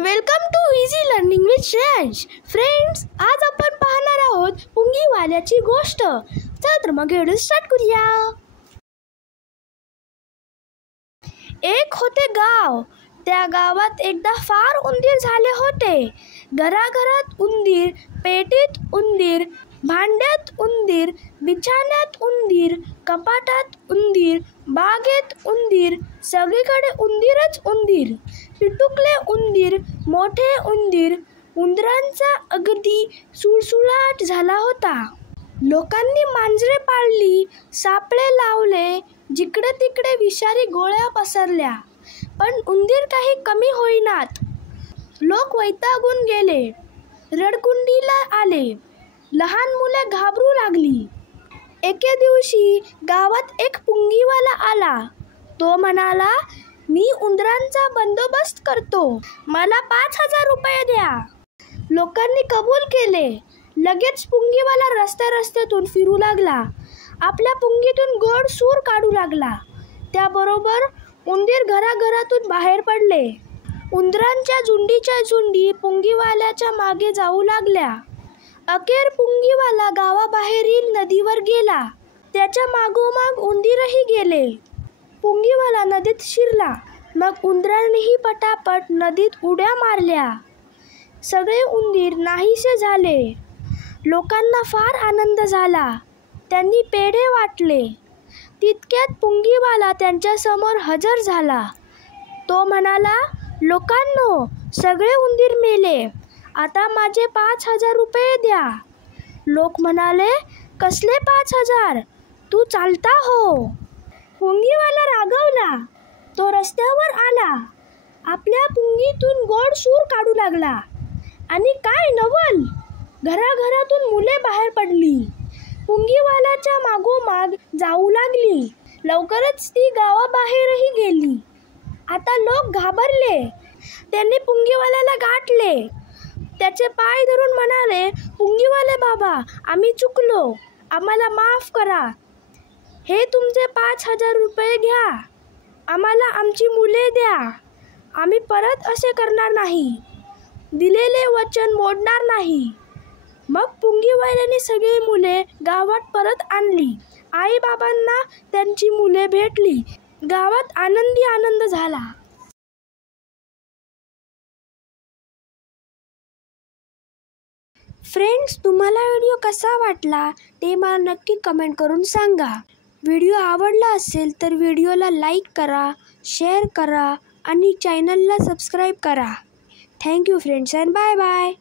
Welcome to easy learning with Shreyansh. Friends, आज आपण पाहणार आहोत पुंगीवाल्याची गोष्ट. चला तर मग व्हिडिओ स्टार्ट करूया. एक होते गाव. त्या गावात एकदा फार उंदीर झाले होते. घराघरात उंदीर, पेटीत उंदीर, भांड्यात उंदीर, बिछाण्यात उंदीर, कपाटात उंदीर, बागेत उंदीर, सगळीकडे उंदीरच उंदीर. पिटुकले उंदीर, मोठे उंदीर. उंदरांचा अगदी सुळसुळाट झाला होता. लोकांनी मांजरे पाळली, सापळे लावले, जिकडे तिकडे विषारी गोळ्या पसरल्या, पण उंदीर काही कमी होईनात. लोक वैतागून गेले, रडकुंडीला आले. लहान मुले घाबरू लागली. एके दिवशी गावात एक पुंगीवाला आला. तो म्हणाला, मी उंदरांचा बंदोबस्त करतो, मला 5,000 रुपये द्या. लोकांनी कबूल केले. लगेच पुंगीवाला रस्त्यातून फिरू लागला. आपल्या पुंगीतून गोड सूर काढू लागला. त्याबरोबर उंदीर घराघरातून बाहेर पडले. उंदरांच्या झुंडीच्या झुंडी पुंगीवाल्याच्या मागे जाऊ लागल्या. अखेर पुंगीवाला गावाबाहेरील नदीवर गेला. त्याच्या मागोमाग उंदीरही गेले. पुंगीवाला नदीत शिरला. मग उंदरांनीही पटापट नदीत उड्या मारल्या. सगळे उंदीर नाहीसे झाले. लोकांना फार आनंद झाला. त्यांनी पेढे वाटले. तितक्यात पुंगीवाला त्यांच्यासमोर हजर झाला. तो म्हणाला, लोकांनो, सगळे उंदीर मेले. आता माझे 5,000 रुपये द्या. लोक म्हणाले, कसले 5,000? तू चालता हो. पुंगीवाला रागावला. तो रस्त्यावर आला. आपल्या पुंगीतून गोड सूर काढू लागला. आणि काय नवल, घराघरातून मुले बाहेर पडली. पुंगीवाल्याच्या मागोमाग जाऊ लागली. लवकरच ती गावाबाहेरही गेली. आता लोक घाबरले. त्यांनी पुंगीवाल्याला गाठले. त्याचे पाय धरून म्हणाले, पुंगीवाले बाबा, आम्ही चुकलो, आम्हाला माफ करा. हे तुमचे 5,000 रुपये घ्या. आम्हाला आमची मुले द्या. आम्ही परत असे करणार नाही. दिलेले वचन मोडणार नाही. मग पुंगीवाल्याने सगळी मुले गावात परत आणली. आईबाबांना त्यांची मुले भेटली. गावात आनंद झाला. फ्रेंड्स, तुम्हाला व्हिडिओ कसा वाटला ते मला नक्की कमेंट करून सांगा. व्हिडिओ आवडला असेल तर व्हिडिओला लाईक करा, शेअर करा आणि चॅनलला सबस्क्राईब करा. Thank you friends and bye bye.